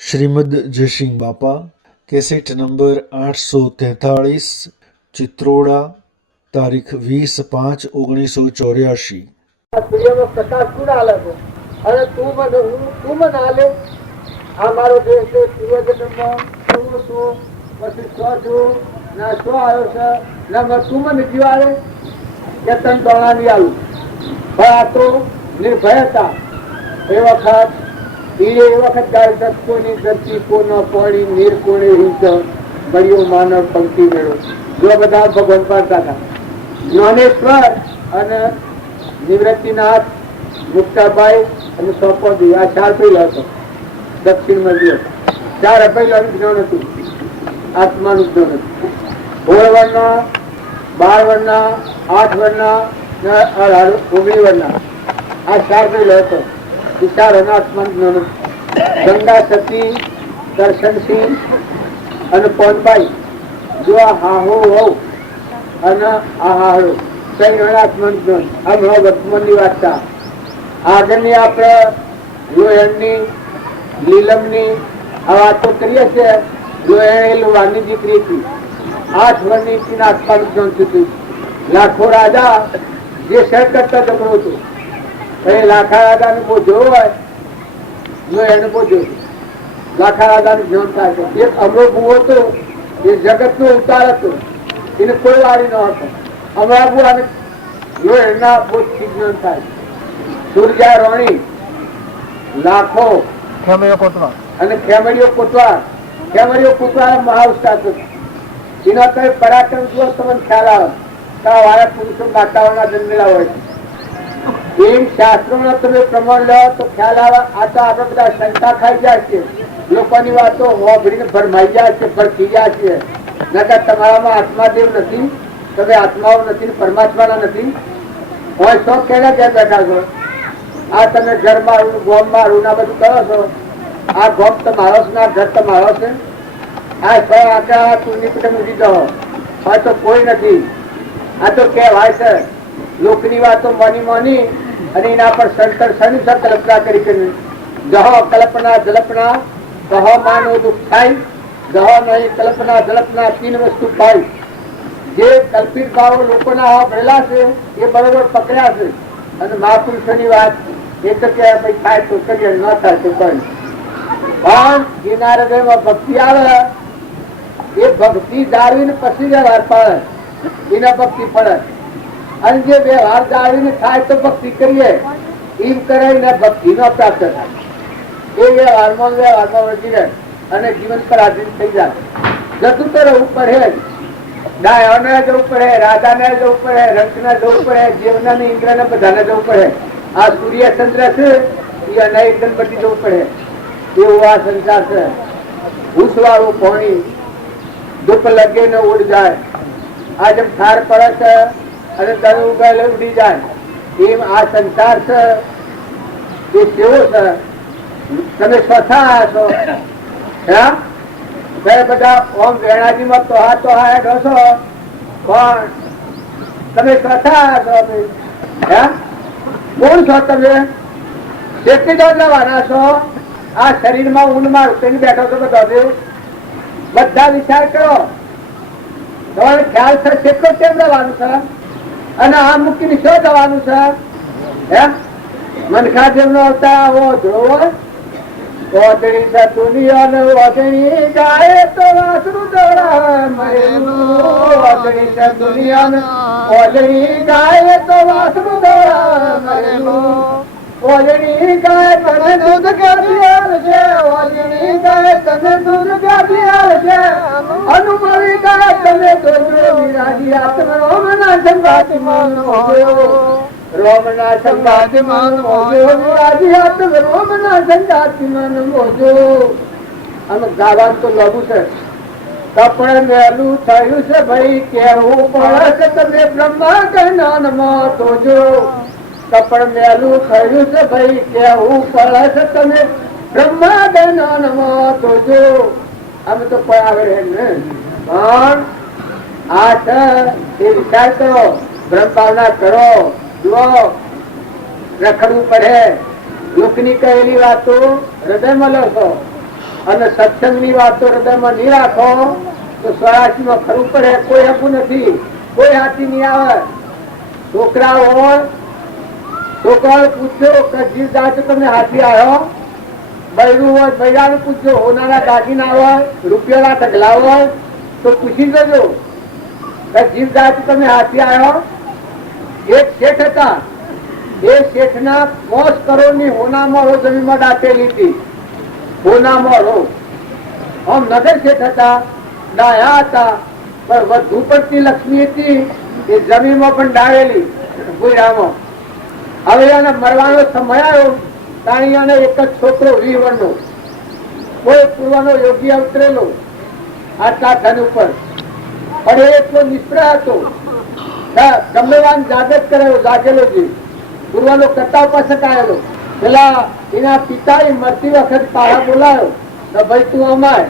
શ્રીમદ જયસિંહ બાપા, cassette number 843, Chitroda, તારીખ 20/5/1984। સૂર્યનો પ્રકાશ તું આલે છે અને તું મને આલે. આ મારો દેશ છે, પૂર્વજન્મમાં તું છું, પછી સ્વ છું, ના સ્વ આવ્યો છે, ના તું મને જીવ આવે કે તને દોણા નહીં આવું. પણ આ તો નિર્ભયતા એ વખત ગાય કોની ધરતી કોનો પાણી નીર કોને હિંસ મળ્યો માનવ પંક્તિ મેળો. જો બધા ભગવાન પાડતા હતા. જ્ઞાનેશ્વર અને નિવૃત્તિનાથ, મુક્તાબાઈ અને સોપોદી, આ 4 પહેલા હતો. દક્ષિણમાં જે હતા 4 પહેલાનું જ્ઞાન હતું, આત્માનું જ્ઞાન હતું. 16 વર્ણના, 12 વર્ણના, 8 વર્ણના, 19 વર્ણના, આ 4 પહેલા હતો. વિચાર અને આત્માનું જ્ઞાન હતું. ગંગા સતી, દર્શનસિંહ અને પોનબાઈ, જો આ હાહો હોવ અને આ હાહડો આત્માનું જ્ઞાન. આ વર્તમાનની વાર્તા. આગળની આપણે લોહેણની, લીલમની આ વાતો કરીએ છીએ. લોહેણ એ લોહાની દીકરી હતી. 8 વર્ષની આત્માનું જ્ઞાન થયું. લાખો રાજા જે શેર કરતા ઝઘડો હતો, એ લાખા રાજાને બહુ જોવો હોય, લોહેણ બહુ જોયું. લાખા રાજાનું જ્ઞાન થાય છે. એક અમરો બુઓ હતો, એ જગતનો ઉતાર હતો, એને કોઈ વાળી ન હતો. અમારા બુઆને લોહેણના બહુ જ્ઞાન થાય. સૂર્યા રોણી, લાખો અને ખેમડીઓ કોતવાર. ખેમડીઓ કોતવાર મહાઉસ્તાદ હતો. એના કઈ પરાક્રમ જુઓ તમને ખ્યાલ આવે. વાળા પુરુષો માતાઓના જન્મેલા હોય છે. એમ શાસ્ત્રોના તમે પ્રમાણ લો તો ખ્યાલ આવે. આ તો આપણે બધા શંકા ખાઈ જાય છે, લોકોની વાતો હોભરીને ભરમાઈ જાય છે, ભરતી જાય છે. નકર તમારામાં આત્માદેવ નથી, તમે આત્માઓ નથી, પરમાત્માના નથી. હોય શોખ કેના ક્યાં બેઠા છો? આ તમે ઘર મારું, ગોમ મારું ના બધું કરો છો. આ ગોમ તમારો છે, આ ઘર તમારો છે. આ સો આખા તું નીકળે મૂકી દો, હોય તો કોઈ નથી. આ તો કહેવાય છે, લોકની વાતો મોની અને એના પર સંતર શનિ કલ્પના કરી જહો કલ્પના જલ્પના કહો માનો દુઃખ થાય, જહો નહીં કલ્પના જલ્પના 3 વસ્તુ પાય. જે કલ્પિત ભાવો લોકોના ભરેલા છે એ બરોબર પકડ્યા છે. અને મહાપુરુષોની વાત એ તો કે ભાઈ થાય તો કરીએ, ન થાય તો કોઈ. પણ જેના હૃદયમાં ભક્તિ આવે એ ભક્તિ જાળવીને પછી વ્યવહાર પડે, એના ભક્તિ પડે. અને જે વ્યવહાર જાળવીને થાય તો ભક્તિ કરીએ, એમ કરાવીને ભક્તિ નો પ્રાપ્ત થાય. એ વ્યવહારમાં વધી જાય અને જીવન પર આધીન થઈ જાય. જતું તો રહેવું પડે, ડાયોને જવું પડે, રાજાને જવું પડે, રંગને જવું પડે, જીવના ને ઇન્દ્રને બધાને જવું પડે. આ સૂર્ય ચંદ્ર છે એ અનેક ગણપતિ જવું પડે. એવું આ સંસાર છે. ભૂસવાળું પાણી ધૂપ લગે ને ઉડ જાય. આ જેમ ઠાર પડે છે અને તને ઉગાડે ઉડી જાય, એમ આ સંસાર છે. એ કેવો છે? તમે સ્વથા આવ્યા છો, બધા ઓમ વેણાજીમાં તો ઢોસો, પણ તમે સ્વથા આવ્યા છો. કોણ છો તમે? કેટલી દોડ લેવાના છો? આ શરીરમાં ઊંડમાં ઉતરી બેઠો છો બધા વિચાર કરો. તમારે ખ્યાલ છે કેટલો કેમ જવાનું છે અને આ મૂકીને શું જવાનું છે? મનખા જેમનો અવતાર આવો જોવો. ઓદણી છે દુનિયા ને ઓદણી ગાય તો વાસરું દોડા. ઓદણી છે દુનિયા ને ઓદણી ગાય તો વાસરું દોડા. ઓદણી ગાય તને દૂધ ગાભિયાલ છે, ઓદણી ગાય તને દૂધ ગાભિયાલ છે. અનુભવી ગાય તને દોધરો વિરાજી આત્મ રોમના સંગાતી મન મોગયો. રોમના સંગાતી મન મોગયો, વિરાજી આત્મ રોમના સંગાતી મન મોગયો. આનું ગાવાનું તો લાગુ છે. કપડે મેલું થયું છે ભાઈ, કેવું પડે છે તમે બ્રહ્મા જ્ઞાનમાં તો જો. કપડ મેલું થયું છે ભાઈ, કેવું પડે છે તમે બ્રહ્મા જ્ઞાનમાં તો જો. અમે તો કોઈ આવે ને, પણ આ છે એ વિચાર કરો, બ્રહ્મ ભાવના કરો. જુઓ, રખડવું પડે, લોકની કહેલી વાતો હૃદયમાં લો છો. અને સત્સંગની વાતો હૃદયમાં નહીં રાખો તો 84 ખરું પડે. કોઈ હકું નથી, કોઈ હાથી નહીં આવે. છોકરાઓ હોય, છોકરાઓ પૂછજો કે જીવ જાય તો તમને હાથી આવ્યો. બૈરું હોય, બૈરાને પૂછજો. હોનારા દાગીના હોય, રૂપિયાના ઢગલા હોય તો પૂછી જજો કે જીવ જાય તો તમને હાથી આવ્યો. એક શેઠ હતા, એ શેઠના 5 કરોડની હોનામોળો જમીનમાં દાટેલી હતી. હોનામોળો આમ નગર શેઠ હતા, ડાયા હતા, પણ વધુ પડતી લક્ષ્મી હતી એ જમીનમાં પણ ડાળેલી ભૂયામાં. હવે એને મરવાનો સમય આવ્યો, તાણીયાને એક જ છોકરો 20 વર્ષનો, કોઈ પૂર્વનો યોગી અવતરેલો આટલા ધન ઉપર, પણ એ એટલો નિષ્ફળ હતો. ગમ્યવાન જાગત કરેલો, જાગેલો જીવ પૂર્વનો કરતા પાસે આવેલો. પેલા એના પિતાએ મરતી વખત પાહા બોલાયો તો ભાઈ તું અમાય.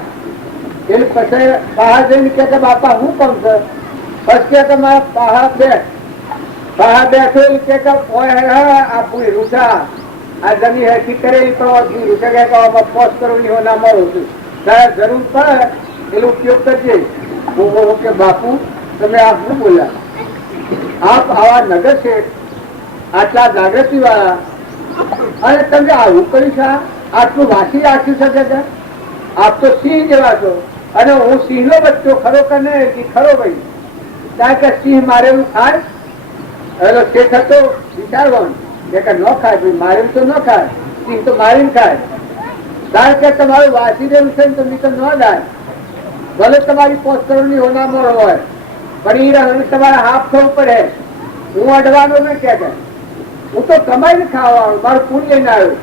એને પછી પાહા જઈને કે બાપા હું કોમ છે? પછી કે મારા પાહા બેઠો કે આ પૂરી રૂસા આ જમીન હેઠી કરેલી પણ રૂસા કે 5 કરોડની હોના મળું છું, તારે જરૂર પડે એનો ઉપયોગ કરજે. કે બાપુ તમે આ શું બોલ્યા? આપ આવા નગર છે, આટલા જાગૃતિ વાળા, અને તમે આવું કર્યું છે? આટલું વાંચી રાખ્યું શકે છે? આપ તો સિંહ જેવા છો, અને હું સિંહ નો બચ્ચો ખરો કે નહીં ખરો ભાઈ? કારણ કે સિંહ મારેલું ખાય. એનો શેઠ હતો વિચારવાનું કે ન ખાય ભાઈ, મારેલું તો ન ખાય, સિંહ તો મારીને ખાય. કારણ કે તમારું વાંચી રહેલું છે ને તો મીટર ન જાય. ભલે તમારી 5 કરોડની હોનામોળ હોય, પણ એ તમારે હાફ થવું પડે. હું અડવાનો ને કે હું તો કમાઈને ખાવાનું, મારું પૂન લઈને આવ્યો.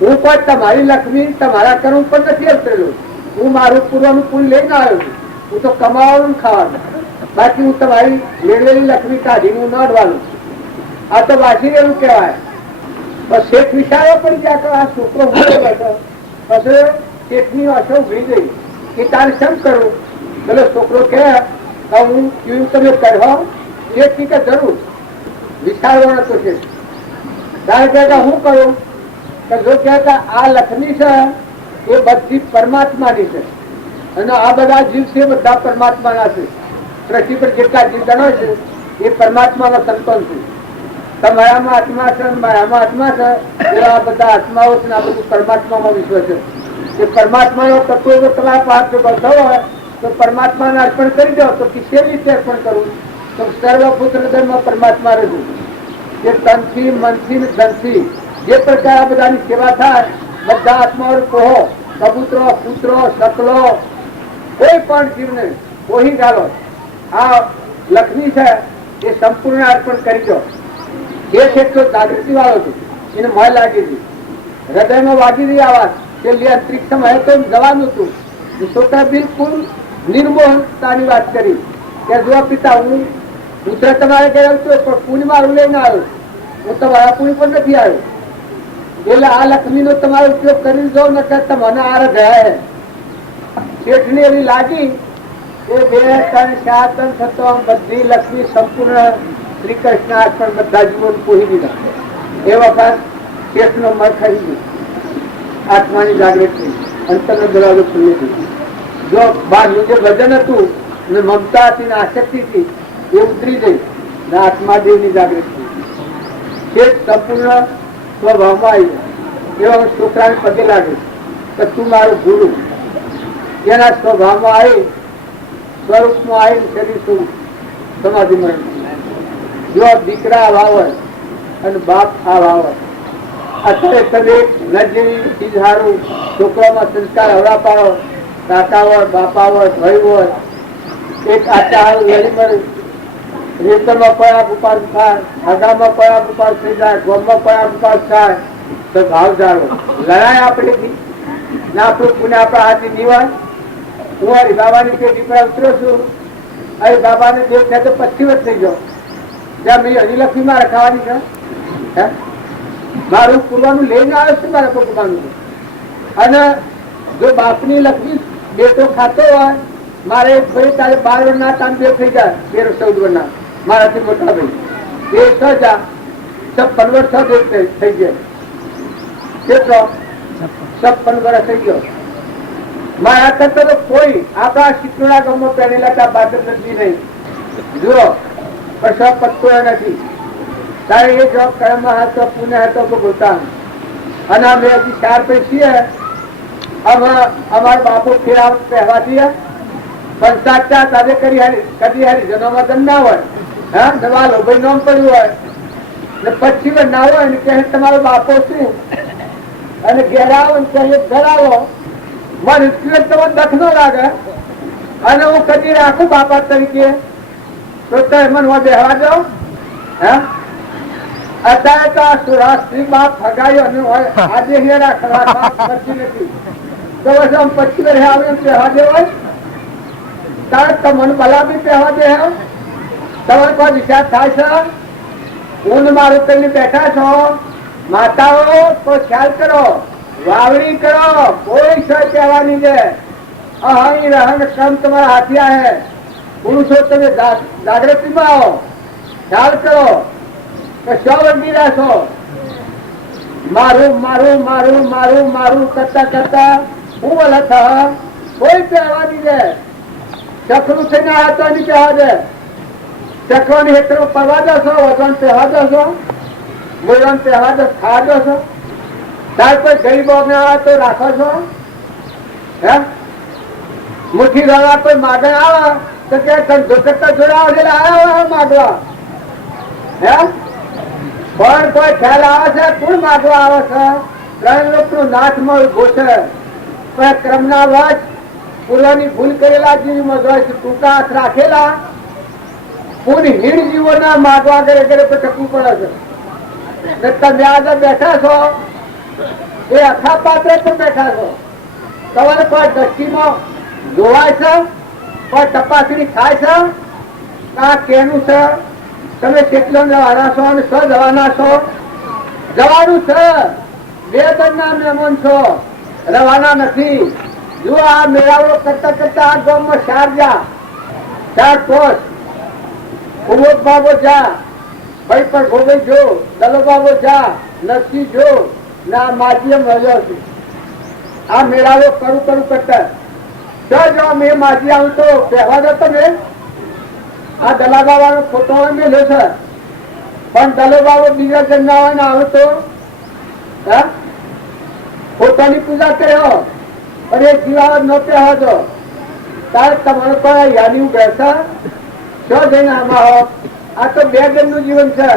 હું પણ તમારી લક્ષ્મી તમારા કર્મ પર નથી અવતરેલું. હું મારું પૂર્વનું પૂન લઈને આવ્યો છું. હું તો કમાવાનું ખાવાનું, બાકી હું તમારી મેળવેલી લક્ષ્મી કાઢી હું ન અડવાનું. આ તો વાંચી રહેલું કહેવાય. બસ શેઠ વિચારો પડી ગયા કે આ છોકરો પછી શેઠની અસર ઉભરી ગઈ કે તારે શેમ કરવું? પેલો છોકરો કે હું તમે કરવા શેઠની કે જરૂર વિચારવાનો તો છે. તારે કહેતા હું કરું કે જો કહેતા આ લક્ષ્મી છે એ બધી પરમાત્માની છે, અને આ બધા જીવ છે બધા પરમાત્માના છે. પૃથ્વી પર જેટલા જીવ ગણો છે એ પરમાત્માનો સંતાન છે. તમારામાં આત્મા છે, મારામાં આત્મા છે, એવા બધા આત્માઓ છે, આ બધું પરમાત્મામાં વિશ્વ છે. એ પરમાત્માનો તત્વ જો તમારા પાસે બધો હોય તો પરમાત્માને અર્પણ કરી દો. તો કેવી રીતે અર્પણ કરવું? તો સર્વભૂત હૃદયમાં પરમાત્મા રજૂ, એ તનથી, મનથી, ધનથી જે પ્રકાર આ બધાની સેવા થાય, બધા આત્માઓ કહો, કબૂતરો, પુત્રો, શકલો, કોઈ પણ જીવને કોહી ગાલો, આ લક્ષ્મી છે એ સંપૂર્ણ અર્પણ કરી દો. એ કેટલો જાગૃતિ વાળો છે, એને મોય લાગી હતી, હૃદયમાં વાગી રહી આવાજ. છેલ્લી અંતરિક્ષમાં હે તો જવાનું હતું. છોકરા બિલકુલ નિર્મોહતાની વાત કરી કે જો પિતા હું પુત્ર તમારે ગયા છું પણ પુણ્ય મારું લઈને આવ્યો, હું તમારા પુણ્ય પણ નથી આવ્યો. એટલે આ લક્ષ્મીનો તમારો ઉપયોગ કરી દો, નકર તમને આર ગયા હે. શેઠની એવી લાગી એ 2, 3, 4 થતો બધી લક્ષ્મી સંપૂર્ણ શ્રી કૃષ્ણ અર્પણ બધા જીવન પૂરી દીધા. એ વખત શેઠનો મર ખાઈ ગયો. આત્માની જાગૃતિ, અંતરનો દરવાજો ખુલ્લી ગયો. જો બહારનું જે વજન હતું ને મમતા હતી ને આસક્તિ હતી એ ઉતરી ગઈ ને આત્માદેવની જાગૃતિ. શેઠ સંપૂર્ણ સ્વભાવમાં આવી ગયો. એવા છોકરાને પગે લાગે કે તું મારું ગુરુ. એના સ્વભાવમાં આવી, સ્વરૂપમાં આવી, શરીર સ્વરૂપ સમાધિ મરણ. જો દીકરા આવા હોય અને બાપ આવા હોય, અત્યારે તમે નજીવી ચીજ હારું છોકરામાં સંસ્કાર હવડા પાડો, કાકા હોય, બાપા હોય, ભાઈ હોય, એક આચા હારું લડી મળે, રેતરમાં પયાગ ઉપાડ થાય, હગામાં પયાગ ઉપાડ થઈ જાય, ગોમમાં પયાગ ઉપાડ થાય તો ભાવ જાળવો. લડાય આપણે ના આપણું પુણે આપણા હાથની નિવાય. હું હરી બાબાની પેટી પર ઉતરો છું, હરી બાબાને દેવ છે તો 25 વર્ષ થઈ ગયો. જ્યાં મેં હરિલક્ષ્મીમાં રખાવાની છે, મારું પૂરવાનું લઈને આવે છે મારા કુટુંબનું. અને જો બાપની લક્ષ્મી બેટો ખાતો હોય, મારે ભાઈ તારે 12 વર્ષના તાન બે થઈ જાય, 13, 14 વર્ષના મારાથી મોટા ભાઈ એ 6 જા 56 વર્ષ થઈ ગયા. કેટલો 56 વર્ષ થઈ ગયો. મારા કરતા તો કોઈ આપણા શીતળા ગામમાં પહેરેલા બાદર નથી નહીં. જુઓ કશો પત્તો નથી. તારે એ જો કર્મ હતો પુણ્ય હતો ભોગવતા. અને અમે હજી 4 પૈસી અમારા બાપુ ફેરા પહેવા દઈએ પણ સાચા તારે કદી હરિજનોમાં ધન ના હોય. હા નવા લોભાઈ નામ પડ્યું હોય ને પછી ના હોય ને કહે તમારો બાપો શું અને ઘેર આવો ને કહે ઘર આવો મને તમને દખ ન લાગે અને હું કદી રાખું બાપા તરીકે તો મને બેહવા જાઓ. હે અત્યારે તો આ સુરાષ્ટ્રી બાપ ફગાયો હોય આજે નથી તો પછી આવે પહેવા દેવાય તારે તમને ભલા બી પહેવા દે. તમારે કોઈ વિચાર થાય છે? હું મારું કઈ બેઠા છો માતાઓ તો ખ્યાલ કરો, વાવણી કરો, કોઈ સહ કહેવાની છે. અહીં રહન ક્રમ તમારા હાથી હે. પુરુષો તમે જાગૃતિમાં આવો, ખ્યાલ કરો કે શો વળગી રહેશો. મારું મારું મારું મારું મારું કરતા કરતા હું વલત કોઈ પહેવાની છે. ચકરું થઈને આવ્યા તો નહીં પહેવા દે. ચકવાની હેઠળ પડવા દો વજન પહેવા દો મુરન પહેવા દો ખાવા દો. ત્યાર કોઈ ગરીબો આવે તો રાખો છો. હે મુઠ્ઠી ગળવા કોઈ માગણ આવે તો કે ધંધો કરતા જોડાવા આવ્યા માગવા. હે પણ કોઈ ખ્યાલ આવે છે કોણ માગવા આવે છે? 3 લોકોનો નાથમાં ઉભો છે. પણ ક્રમના વચ પૂર્વની ભૂલ કરેલા જીવમાં હોય છે, ટૂંકા હાથ રાખેલા પૂરી હીણ જીવોના માગવા કરે ટકવું પડે છે. તમે આગળ બેઠા છો એ આખા પાત્ર પર બેઠા છો. તમારે કોઈ દ્રષ્ટિમાં જોવાય છે, કોઈ તપાસણી થાય છે આ કેનું છે? તમે કેટલો જવાના છો અને શું જવાના છો? જવાનું છે. 2 દરના મહેમાન છો, રવાના નથી. જો આ મેળાવડો કરતા કરતા આ ગામમાં 4 પોસ્ટ ઉમોદ બાબો જા, ભાઈ પર ભોગઈ જો, દલો બાબો જા, નરસિંહ જો ના માધ્યમ રહ્યો છું. આ મેળાવો કરું કરતા જો મેં માજી આવું તો કહેવા દો તમે. આ દલાબાવાનો ફોટો મેલ્યો છે પણ દલોબાબો બીજા જન્મના હોય ને આવે તો ફોટોની પૂજા કર્યો અને જીવાવત ન પહેવા દો. તારે તમારો પણ યાદી બેસા શું જઈને આમાં હો. આ તો 2 જણનું જીવન છે.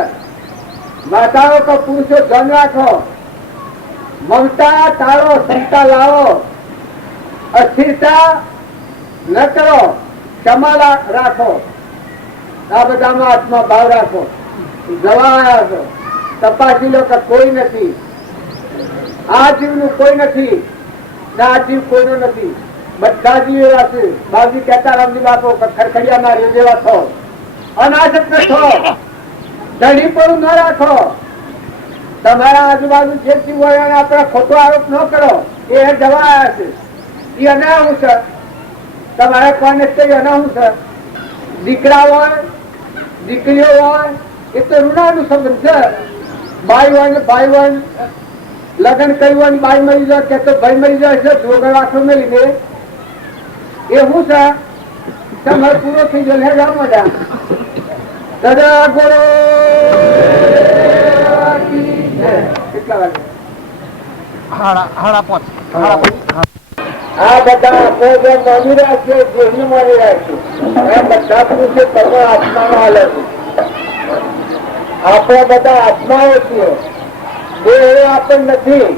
માતાઓ કે પુરુષો ધન રાખો, મમતા ટાળો, ક્ષમતા લાવો, અસ્થિરતા ન કરો, ક્ષમા રાખો. આ બધામાં હાથમાં ભાવ રાખો. જવા તપાસી લો કે કોઈ નથી. આ જીવનું કોઈ નથી ને આ જીવ કોઈનો નથી. બધા જીવ એવા છે. બાબજી કહેતા રામજી બાપો ખરખડિયાના રે જેવા છો, અનાસક્ત છો, ધણી પણ ન રાખો. તમારા આજુબાજુ જે જીવ હોય એને આપણે ખોટો આરોપ ન કરો. એ જવા આવ્યા છે એ અનાહું છે. તમારે કોઈને કઈ અનાહું છે. દીકરા હોય દીકરીઓ હોય એ તો ઋણાનું સંબંધ છે. ભાઈ હોય ને ભાઈ હોય લગ્ન કર્યું હોય બાઈ મરી જાય કે તો ભાઈ મરી જાય છે. જોગર આખો મેળીને એ શું છે? તમારે પૂરો થઈ ગયો. હે જાઓ મજા દાદા ગોળો કેટલા વાગે? 5:30. આ બધા આપણે જે માની રહ્યા છે જેને માની રહ્યા છે એ બધા પુરુષો તમે આત્માનો હાલે છે. આપણે બધા આત્માઓ છીએ. દેહ એ આપણને નથી.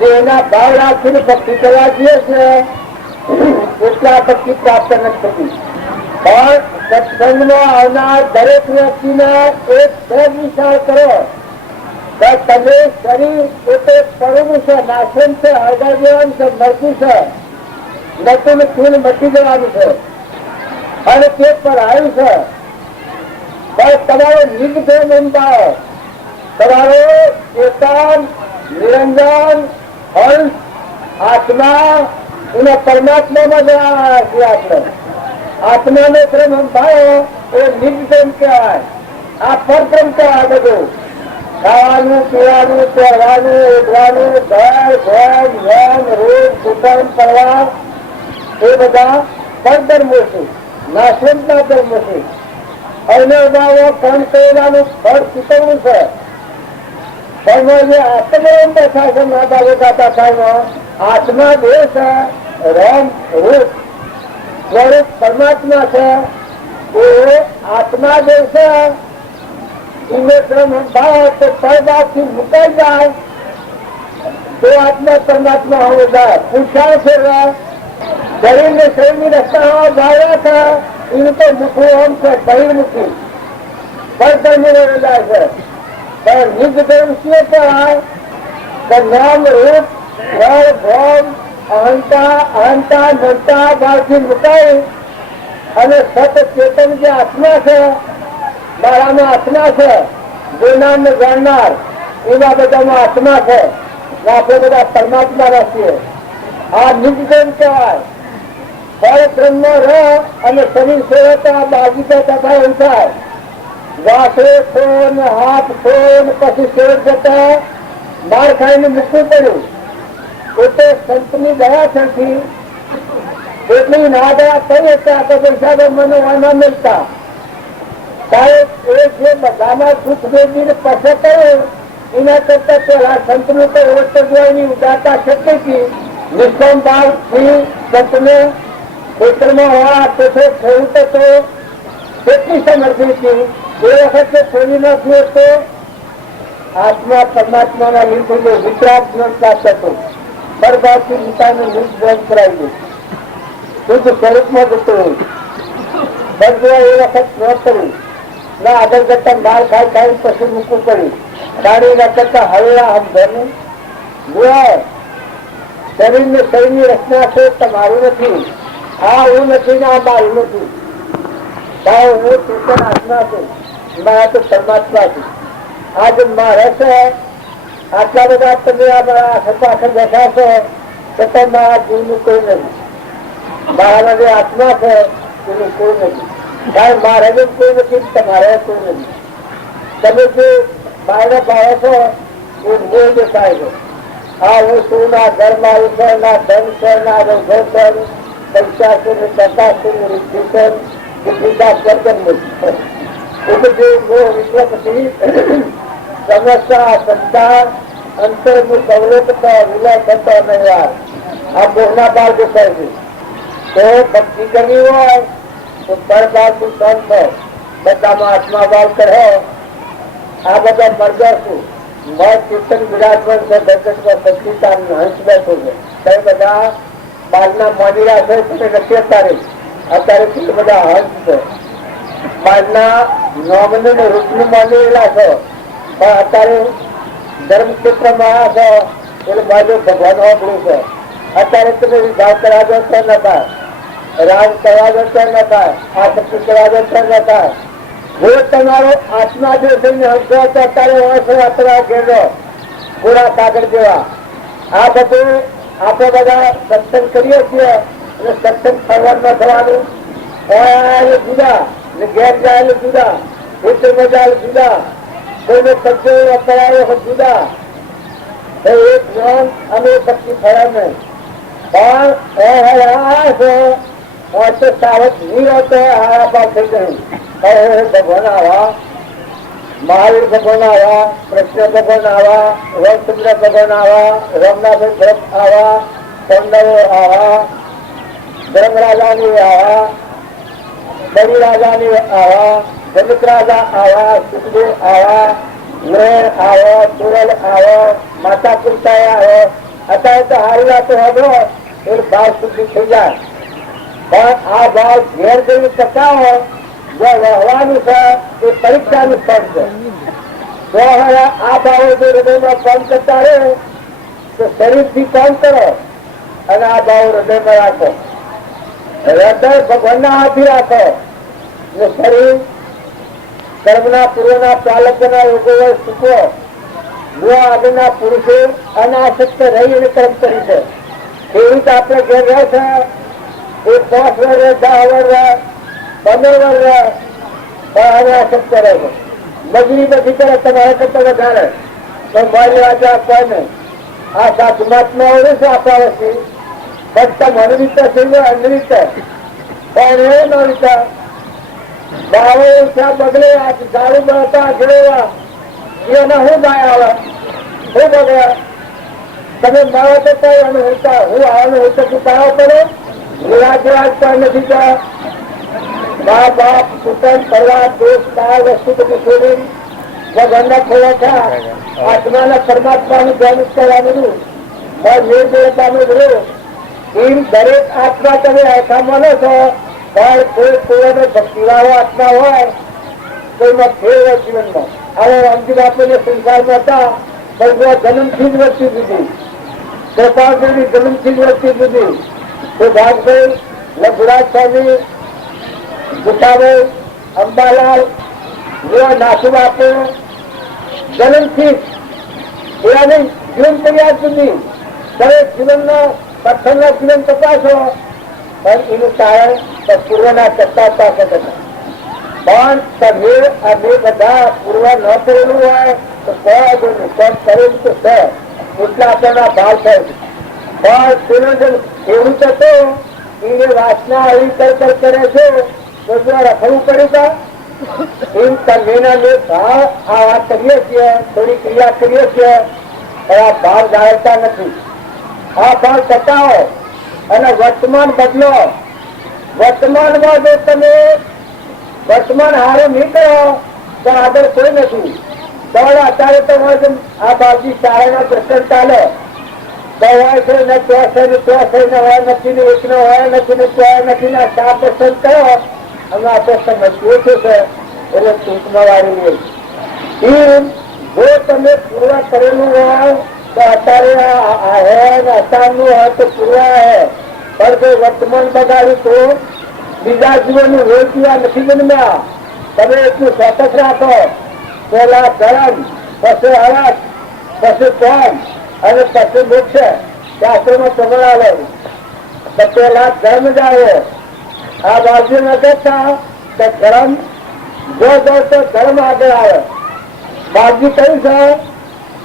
દેહના ભાવ રાખીને ભક્તિ કરવા જઈએ છે એટલા ભક્તિ પ્રાપ્ત નથી થતી. પણ સત્સંગમાં આવનાર દરેક વ્યક્તિને એક સજ વિચાર કરો કે તમે શરીર એ તો પડવું છે, નાશન છે, હળગાઈ દેવાનું છે, મરતું છે, નતું ફૂલ મટી જવાનું છે અને તે પર આવ્યું છે. પણ તમારો નિર્ભય બંધાવો. તમારો ચેતન, નિરંજન, હંસ, આત્મા એના પરમાત્મામાં જવા છે. આપણે આત્માનો ક્રમ સંભાળો એ નિર્જન કહેવાય. આ પરક્રમ કહેવાય. બધું ખાવાનું પીવાનું પહેરવાનું ઉઠવાનું ઘર ભેન વેન રોજ કુટુંબ પરિવાર એ બધા પરધર્મો છે, નાશવંતના ધર્મો છે. અને ભાવો કામ કરેલાનું ફળ ચૂકવવું છે. પણ જે આત્મા બેઠા છે મા બાબુ દાદા સાહેબ આત્મા દેહ છે, રામ રૂપ સ્વરૂપ પરમાત્મા છે. એ આત્મા જે છે એને ભાવ તો પરબાથી મુકાઈ જાય તો આત્મા પરમાત્મા हो જાય. પૂછાય છે શરીર ને શરીરની રસ્તા ભાવ્યા છે इनको मुखो हम से बहिर्मुखी परधर्म रहेला है. पर निज धर्म से है नाम रूप भाव भाव अहंता ममता भावથી મુકાઈ અને સત ચેતન જે આત્મા છે મારામાં આત્મા છે જોનાર ને જાણનાર એવા બધામાં આત્મા છે. આપણે બધા પરમાત્મા છીએ. આ નિજ ધર્મ કહેવાય. પરબ્રહ્મ રહે અને શરીર સેવતા બાજીતા તથા એવું થાય. વાસે છો ને હાથ છો ને પછી સેવક જતા માર ખાઈને મૂકવું પડ્યું. પોતે સંતની દયા થતી એટલી ના દયા કરી હતા તો પૈસા મને વાના મળતા. સાહેબ એ જે બધાના સુખ દેવીને પછે કર્યો એના કરતા પેલા સંતનું તો ઓળખ જોવાની ઉદારતા શક્તિથી નિષ્કામ ભાવથી સંતને ખેતરમાં હોવા તો ખેડૂતો તો કેટલી સમર્થિત હતી. એ વખતે છોડી નાખ્યો તો આત્મા પરમાત્માના લીધે વિતરાગ જ્ઞાન પ્રાપ્ત હતું. પરભાવથી ગીતાનું લીધ બંધ કરાવી દીધું. શુદ્ધ સ્વરૂપમાં જતું હોય. બધું એ વખત ન કર્યું ના આગળ જતા માલ ખાઈ ખાઈ પછી મૂકવું પડ્યું. પાણી ના કરતા હળવા આમ ઘરનું શરીરને શરીરની રચના છે તમારું નથી. આ હું નથી ને આ મારું નથી. હું ચેતન આત્મા છું. મારા તો પરમાત્મા છું. આજ મારે છે આટલા બધા તમે પાછળ બેઠા છો છતાં મારા જીવનું કોઈ નથી. મારા જે આત્મા છે એનું કોઈ નથી. કારણ મારે જેમ કોઈ નથી તમારે કોઈ નથી. તમે જે બહાર ભાવો છો એ મૂળ દેખાય છે. આ હું શું ના ઘર મારું છે ના ધન છે ના રોગો છે પૈસા છે ને ટકા છે ને રીતિ છે બીજા સ્વર્ગન નથી. પછી સમસ્યા સંતાન અંતરનું સવલતતા વિલય થતો નહીં. આ બોહના બાર દેખાય છે. તો ભક્તિ કરવી હોય તો પરબારથી સંત બધામાં આત્મા ભાવ કરે. આ બધા મરજર છું મત ચિંતન વિરાજમાન છે. જગતમાં સચિતાન હંસ બેઠો છે. તે બધા બારના મોડીરા છે તમે નથી અત્યારે બધા હંસ છે. બારના નોમનું રૂપનું મોડેલા છે પણ અત્યારે ધર્મ ક્ષેત્રમાં છે એટલે બાજુ ભગવાન વાપરું છે. અત્યારે તમે વિભાગ કરાવો છે ન થાય, રાજ કરાવો છે ન થાય, આ શક્તિ કરાવો છે ન થાય. જો તમારો આત્મા જે થઈને હંસો તો અત્યારે વાપરવા ઘેરો પૂરા કાગળ જેવા. આ બધું આપણે બધા સત્સંગ કરીએ છીએ અને સત્સંગ ફરવા ન થવાનું. જુદા ને ઘેર જાય જુદા, ખેતરમાં જાય જુદા, કોઈને કબજો કરાયો જુદા. એક જ્ઞાન અને ભક્તિ ફરવા નહીં. પણ સાવધ નહીં રહેતો હારા પાર થઈ ગયું. ભગવાન આવા, મહાવીર ભગવાન આવા, કૃષ્ણ ભગવાન આવા, રામચંદ્ર ભગવાન આવા, રામનાથ ભરત આવા, પાંડવો આવા, ધર્મરાજાની આવા, બળી રાજાની આવા, જનક રાજા આવા, સુખદેવ આવા, ગ્રહણ આવો, સુરલ આવો, માતા કુંતા આવો. અત્યારે તો હારી વાતો હતો એ ભાવ શુદ્ધિ થઈ જાય. પણ આ ભાવ ઘેર જઈને કરતા હોય જો વહવાનું છે એ પરીક્ષાનું ફળ છે. તો હવે આ ભાવો જો હૃદયમાં કામ કરતા રહે તો શરીરથી કામ કરો અને આ ભાવ હૃદયમાં રાખો. હૃદય ભગવાનના હાથથી રાખો ને શરીર કર્મના પૂર્વના ચાલકના યોગો શીખવો. જો આગળના પુરુષો અનાસક્ત રહી અને કર્મ કરી છે એવી તો આપણે ઘેર રહે છે. એ 5 વર્ષ 10 વર્ષ 15 વર્ષ પણ અનાસક્ત રહે છે. મજૂરી બધી કરે તમારે કરતા વધારે તો મારી વાત આપવા ને આ સાધુમાત્મા હોય છે આપણા વચ્ચે ફક્ત મનરીતા થઈ અનરીતા પણ એ ન રીતા બાવો ત્યાં બગડે આ ઝાડુ બળતા ઘેરેવા એના હું ગાય આવે હું બગડ્યા તમે મારો તો કઈ અને હું આવવાનું હોય તો તું કાવો પડે વિરાજ પણ નથી ત્યાં મા બાપ કુટુંબ પરિવાર દેશ કાળ વસ્તુ બધી છોડી ભગવાનના ખોલા થયા આત્માના પરમાત્માનું ધ્યાન કરવાનું નિર્દેશતાનું રહ્યું એમ દરેક આત્મા તમે આખા માનો છો પણ કોઈ કોઈનો ભક્તિવાળો આત્મા હોય કોઈમાં ફેર હોય જીવનમાં હવે રામજી બાપુને સંસારમાં હતા પણ જન્મથી જ વર્તી દીધી ગોપાલજીની જન્મથી જ વર્તી દીધી સુભાષભાઈ લઘુરાજ સ્વામી ગુટાભાઈ અંબાલાલ જેવા નાસુ બાપુ જન્મથી એવા નહીં જીવન કર્યા સુધી દરેક જીવનના પથ્થરના જીવન તપાસો પણ એનું કારણ પૂર્વના કરતા પાસે હતા પણ તમે અમે બધા પૂર્વ ન કરેલું હોય તો કોઈ નિશાન કરેલું તો છે એટલા આપણના ભાવ થાય પણ તેનો જે એવું થતો એને વાસના આવી કર કરે છે તો રખડવું પડ્યું કા એમ તમેના જે ભાવ આ વાત કરીએ છીએ થોડી ક્રિયા કરીએ છીએ આ ભાવ જાળવતા નથી આ ભાવ ટકાવો અને વર્તમાન બદલો વર્તમાનમાં જો તમે વર્તમાન હારું નહીં કરો તો આગળ કોઈ નથી તો અત્યારે તો આ બાપજી શાળાના પ્રસંગ ચાલે તો હોય છે ને ચોસ ને હોય નથી ને એક નો હોય નથી ને ચોય નથી ને આ પ્રસંગ કરો અમે આ પ્રસંગ ઓછું છે એટલે ટૂંકમાં વાળી એમ જો તમે પૂર્વ કરેલું હોય તો અત્યારે હે ને અત્યારનું હોય તો પૂર્વ હે પણ જો વર્તમાન બગાડ્યું તો બીજા જીવનનું રોજ પીવા નથી જન્મ્યા તમે એટલું સતત રાખો પેલા ધર્મ પછી હરસ પછી કોમ અને પછી મોક્ષ શાસ્ત્રોમાં પ્રમાણ આવે તો પેલા ધર્મ જ આવે આ બાજુ નથી તો ધર્મ જો તો ધર્મ આગળ આવે બાજુ કયું છે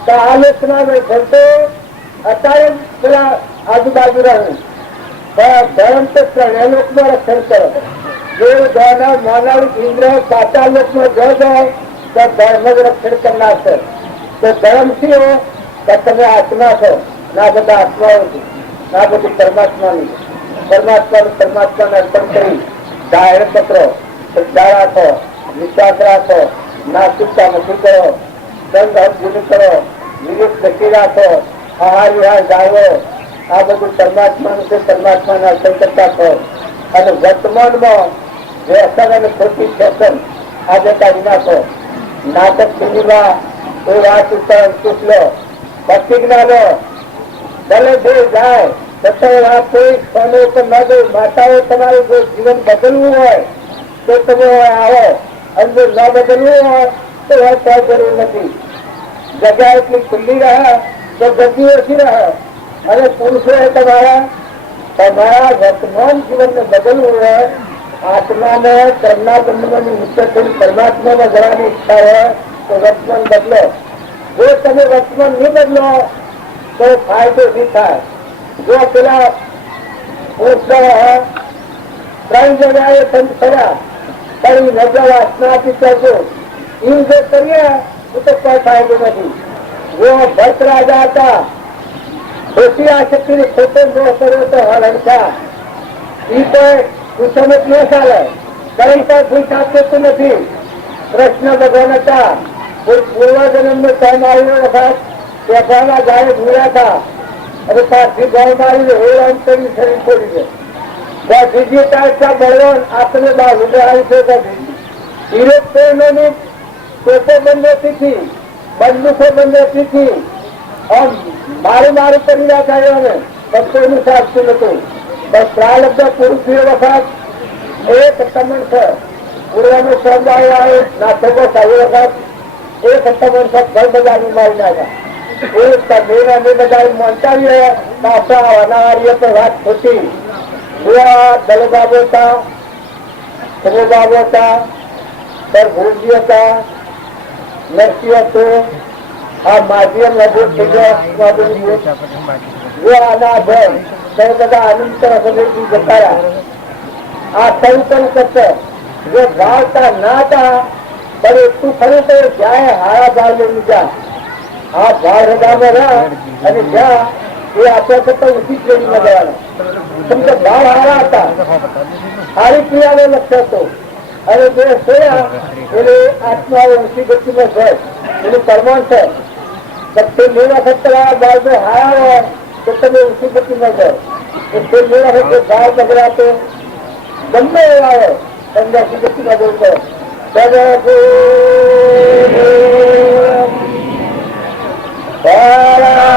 તો આલોચના ભરતો અત્યારે પેલા આજુબાજુ રહે ધર્મ તો ત્રણેલોકમાં રક્ષણ કરે દેવ દાનવ માનવ ઇન્દ્ર સાચા લોકમાં જો જાય તો ધર્મ જ રક્ષણ કરનાર છે તો ધર્મ શું તો તમે આત્મા છો ના બધા આત્માઓ છે ના બધી પરમાત્માની પરમાત્માને અર્પણ કરી જાહેર પત્રો શ્રદ્ધા રાખો વિશ્વાસ રાખો નાસ્તિકતા નથી કરો દંડ અર્જુન કરો વિવેક નક્કી રાખો આહાર વિહાર જાળવો આ બધું પરમાત્માનું છે પરમાત્માને અર્પણ કરતા છો અને વર્તમાનમાં જે અસર અને ખોટી ફેશન આજે કાઢી નાખો નાટક ફિલ્મમાં કોઈ વાત ઉપર અંકુશ લો ભક્તિ જ્ઞાનો ભલે જે જાય છતાં આ કોઈ સ્થાનો ઉપર ન ગઈ માતાઓ તમારું જો જીવન બદલવું હોય તો તમે આવો અને જો ન બદલવું હોય તો કોઈ જરૂર નથી જગ્યા એટલી ખુલ્લી રહે તો ગતિ ઓછી રહે અને પુરુષોએ તમારા વર્તમાન જીવનને બદલવું હોય આત્માને કર્મના બંધનની મુક્ત થઈ પરમાત્મામાં જવાની ઈચ્છા હોય તો વર્તમાન બદલો જો તમે વર્તમાન નહીં બદલો તો ફાયદો નહીં થાય જો પેલા ત્રણ જગ્યાએ સંત થયા પણ નજર વાસનાથી કરજો એમ જો કરીએ તો કોઈ ફાયદો નથી જો ભટ્ટ રાજા હતા ખોટી આશક્તિ ને ખોટો ન કર્યો તો હલનતા એ તો કુસમત ન ચાલે કારણ કે ભૂલ સાચતું નથી કૃષ્ણ ભગવાન હતા કોઈ પૂર્વજન્મ નો ટાઈમ આવ્યો વખત પેઠાના ગાય ભૂર્યા હતા અને પાછી ગાય મારીને હેરાન કરી શરીર છોડી દે બીજી તારતા બળવાન આપણે બહાર ઉડાવી છે વિરોધ પ્રેમની ટોપો બંધોથી બંદૂકો બંધોથી મારું કરી રહ્યા થાય ને ભક્તોનું સાચતું નતું બસ પ્રાલબ્ધ પુરુષ વખત એક તમણ છે પૂર્વનો શબ્દ આવ્યો નાટકો સારી વખત એક તમણ છે ઘર બજારની મારી નાખ્યા એ બધા મોંચાવી રહ્યા આપણા અનાવારીઓ પર વાત ખોટી દલબાબો હતા બાબો હતા સર ભૂલજી હતા નરસિંહ હતું આ માધ્યમ નજર થઈ ગયા જો આના ભય તે બધા અનંતર હૃદયથી જતા રહ્યા આ સંકલ્પ કરશે જો ભાવતા ના હતા પણ એટલું ખરું તો જાય હારા ભાવ લઈને જા આ ભાવ હૃદયમાં રહ્યા અને જ્યાં એ આપણા કરતા ઉચિત શ્રેણીમાં જવાનો કેમ કે ભાવ હારા હતા સારી ક્રિયાનો લક્ષ્ય હતો અને જે સોયા એને આત્માઓ ઊંચી ગતિમાં છે એનું પરમાણ છે તે મેળા ખતરા બાળ હારા હોય તો તમે ઊંચી ગતિમાં જાઓ તે મેળા વખતે ભાવ બગડાતો ગમે એવા હોય તમને ઊંચી ગતિમાં જવું પડે Para